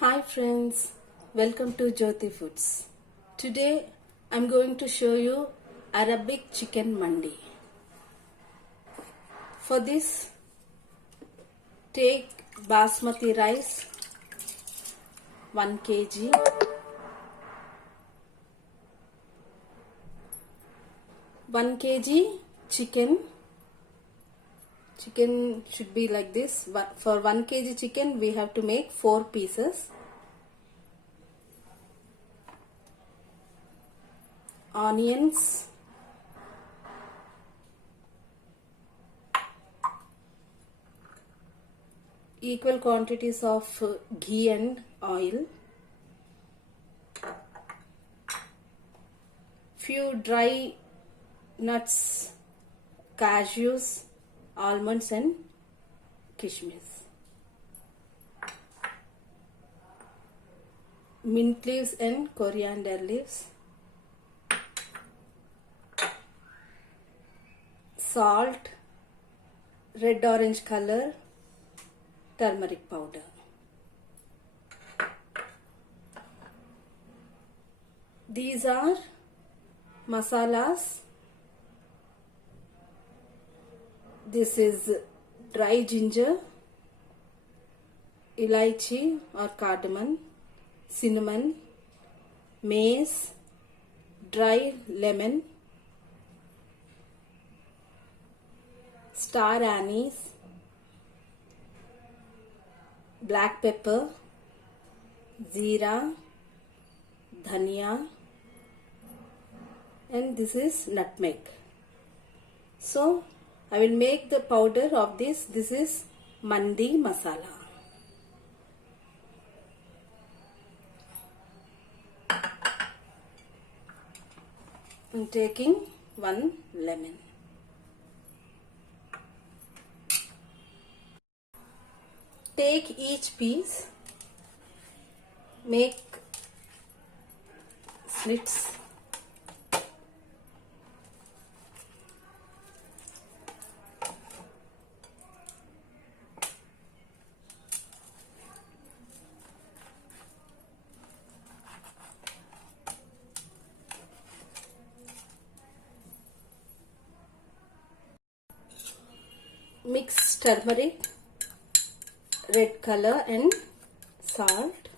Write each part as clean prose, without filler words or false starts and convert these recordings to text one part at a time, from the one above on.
Hi friends, welcome to Jyoti Foods. Today I'm going to show you Arabic chicken mandi. For this, take basmati rice 1 kg, one kg chicken. Chicken should be like this. For 1 kg chicken, we have to make 4 pieces. Onions, equal quantities of ghee and oil, few dry nuts, cashews, almonds and kishmish, mint leaves and coriander leaves, salt, red orange color, turmeric powder. These are masalas. This is dry ginger, elaichi or cardamom, cinnamon, mace, dry lemon, star anise, black pepper, jeera, dhaniya, and this is nutmeg. So I will make the powder of this. This is mandi masala. I'm taking 1 lemon. Take each piece, make slits. Mix turmeric, red color and salt.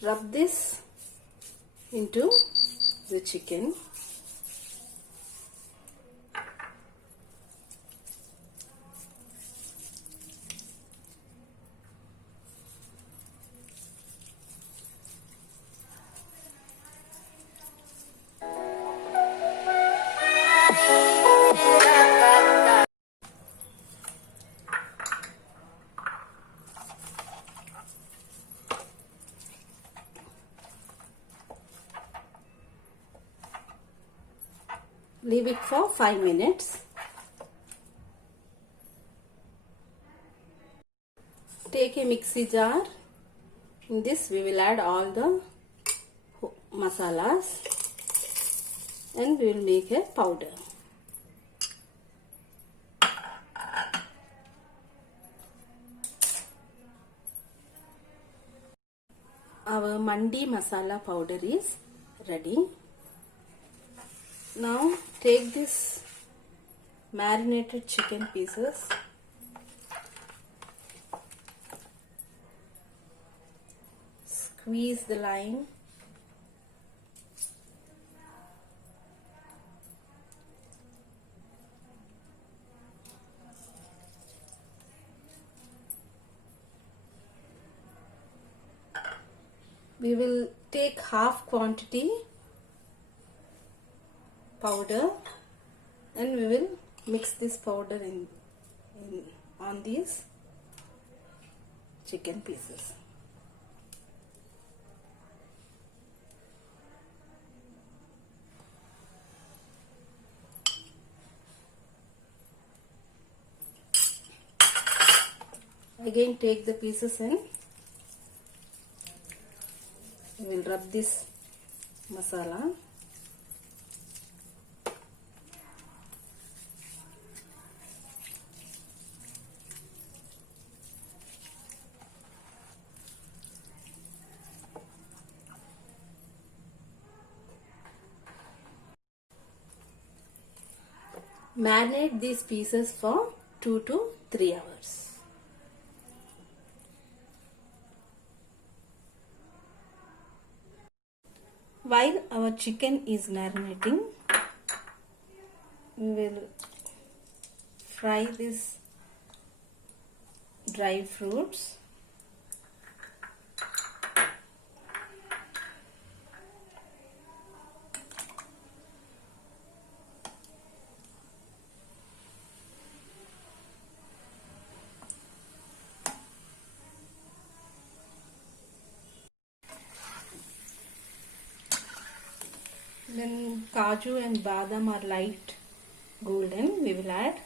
Rub this into the chicken. Leave it for 5 minutes. Take a mixie jar. In this we will add all the masalas and we will make a powder. Our mandi masala powder is ready. Now take this marinated chicken pieces, squeeze the lime, we will take half quantity powder and we will mix this powder on these chicken pieces. Again take the pieces and we will rub this masala. Marinate these pieces for 2 to 3 hours. While our chicken is marinating, we will fry these dry fruits. When kaju and badam are light golden, we will add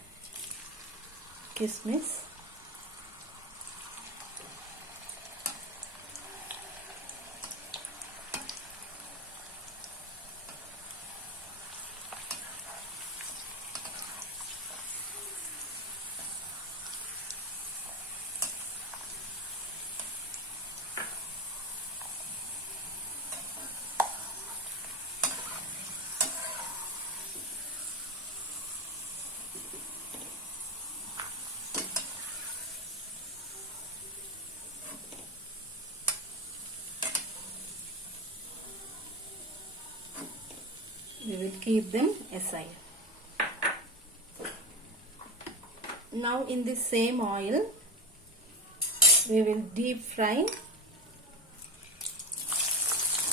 kismis. We will keep them aside. Now in this same oil, we will deep fry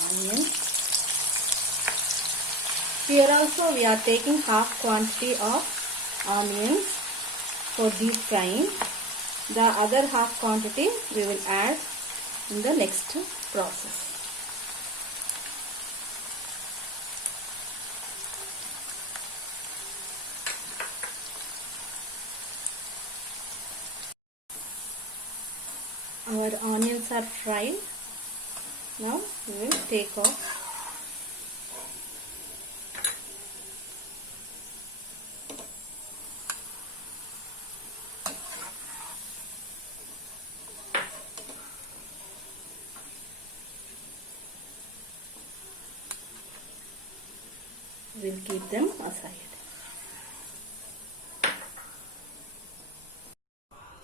onion. Here also we are taking half quantity of onions for deep frying. The other half quantity we will add in the next process. Our onions are fried. Now we will take off. We will keep them aside.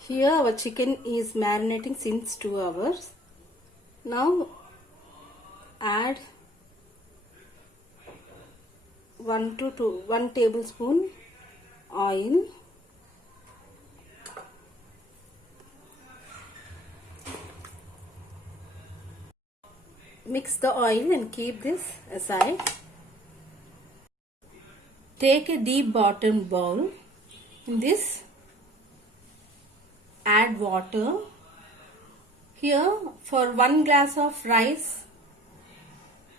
Here our chicken is marinating since 2 hours. Now add 1 tablespoon oil. Mix the oil and keep this aside. Take a deep bottom bowl. In this, add water. Here, for 1 glass of rice,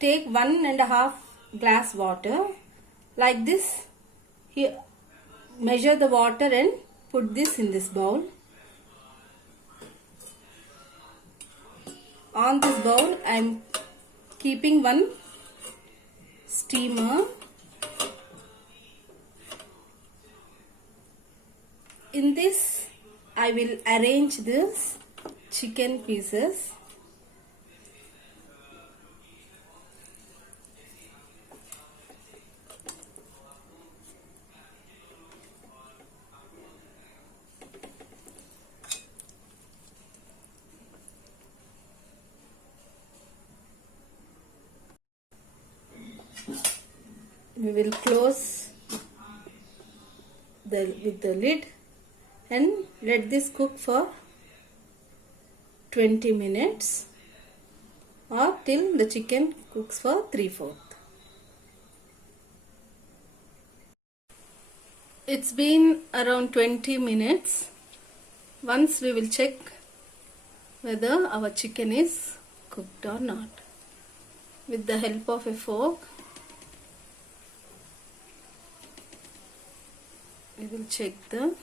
take 1.5 glass water. Like this, here, measure the water and put this in this bowl. On this bowl, I am keeping one steamer. In this, I will arrange this chicken pieces. We will close with the lid and let this cook for 20 minutes or till the chicken cooks for 3/4. It's been around 20 minutes. Once we will check whether our chicken is cooked or not. With the help of a fork, we will check the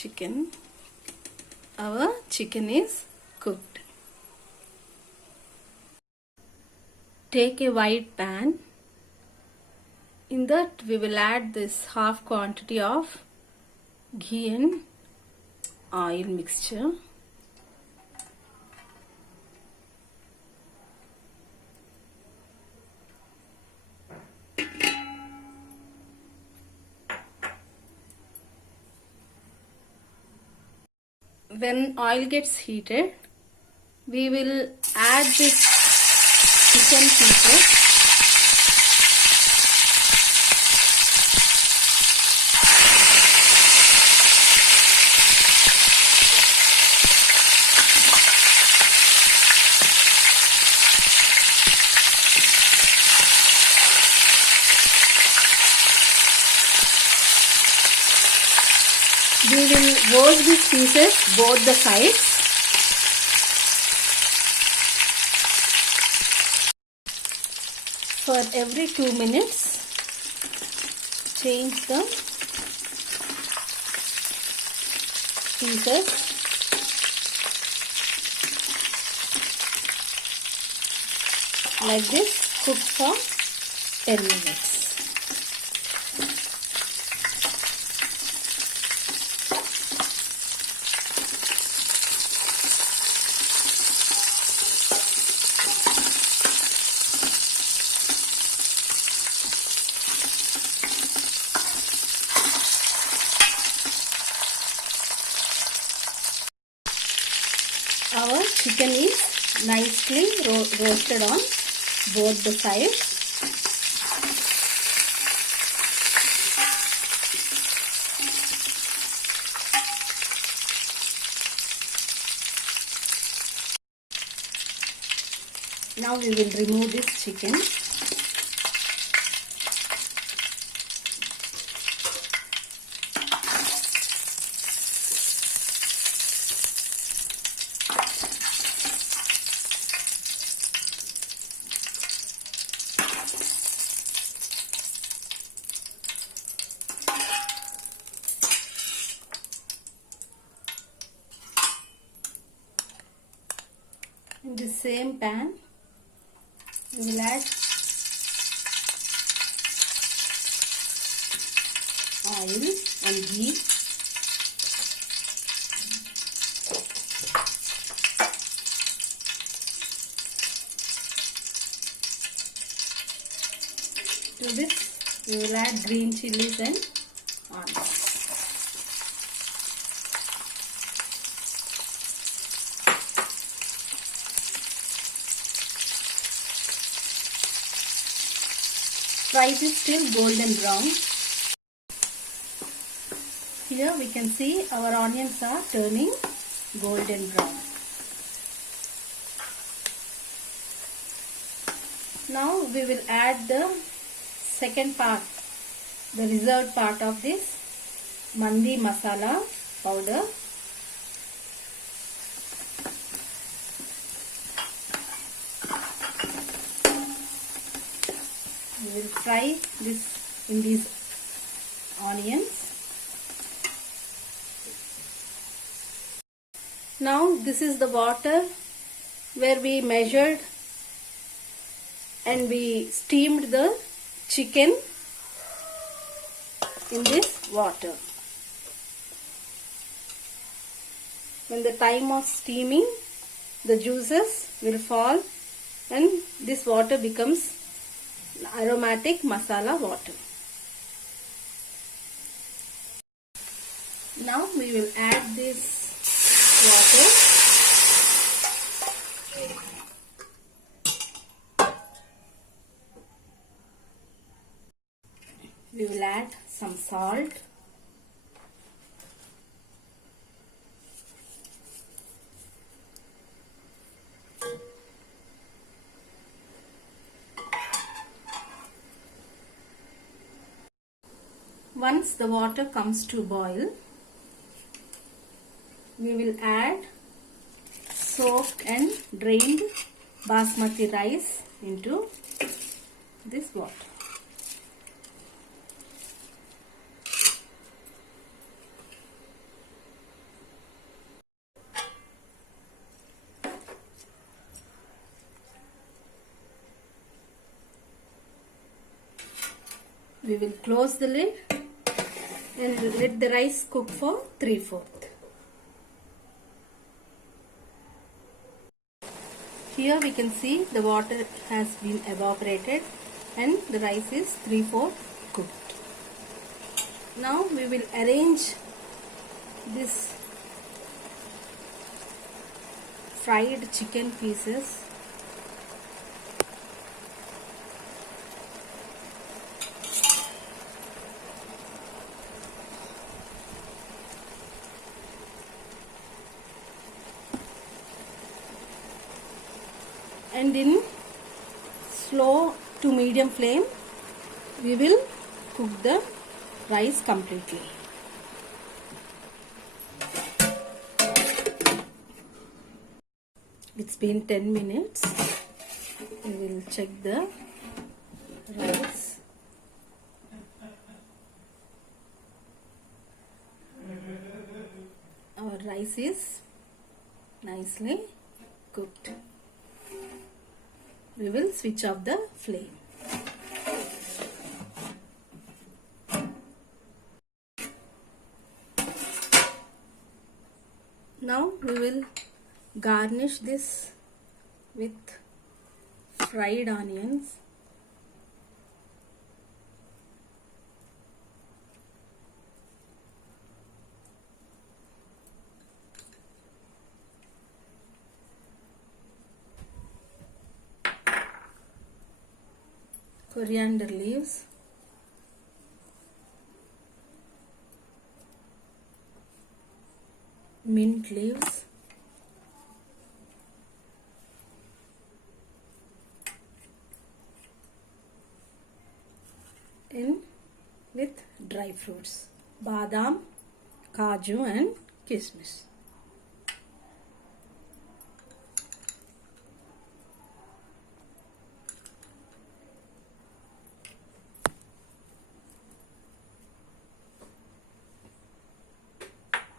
chicken. Our chicken is cooked. Take a wide pan. In that we will add this half quantity of ghee and oil mixture. when oil gets heated, we will add this chicken pieces. We will roast these pieces both the sides. For every 2 minutes, change the pieces. Like this, cook for 10 minutes. Our chicken is nicely roasted on both the sides. Now we will remove this chicken. In the same pan, we will add oil and ghee. To this, we will add green chilies and onions. Fry this till golden brown. Here we can see our onions are turning golden brown. Now we will add the second part, the reserved part of this Mandi masala powder. We will fry this in these onions. Now this is the water where we measured and we steamed the chicken in this water. When the time of steaming, the juices will fall and this water becomes aromatic masala water. Now we will add this water. We will add some salt. Once the water comes to boil, we will add soaked and drained basmati rice into this water. We will close the lid and let the rice cook for 3/4. Here we can see the water has been evaporated and the rice is 3/4 cooked. Now we will arrange this fried chicken pieces. And in slow to medium flame, we will cook the rice completely. It's been 10 minutes. We will check the rice. Our rice is nicely cooked. We will switch off the flame. Now we will garnish this with fried onions. Coriander leaves, mint leaves, in with dry fruits, badam, kaju and kismis.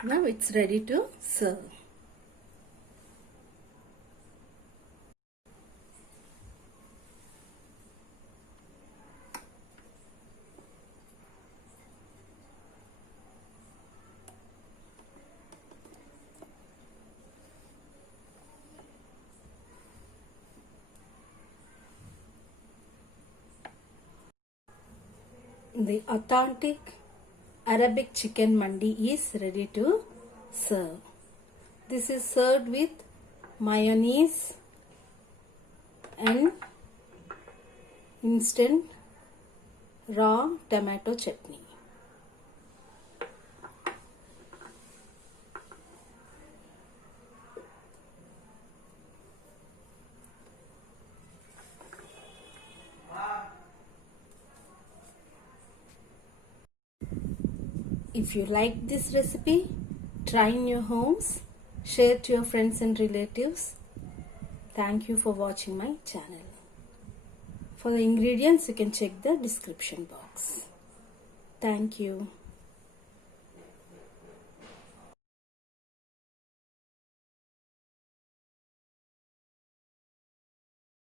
Now it's ready to serve. The authentic Arabic chicken mandi is ready to serve. This is served with mayonnaise and instant raw tomato chutney. If you like this recipe, try in your homes, share to your friends and relatives. Thank you for watching my channel. For the ingredients, you can check the description box. Thank you.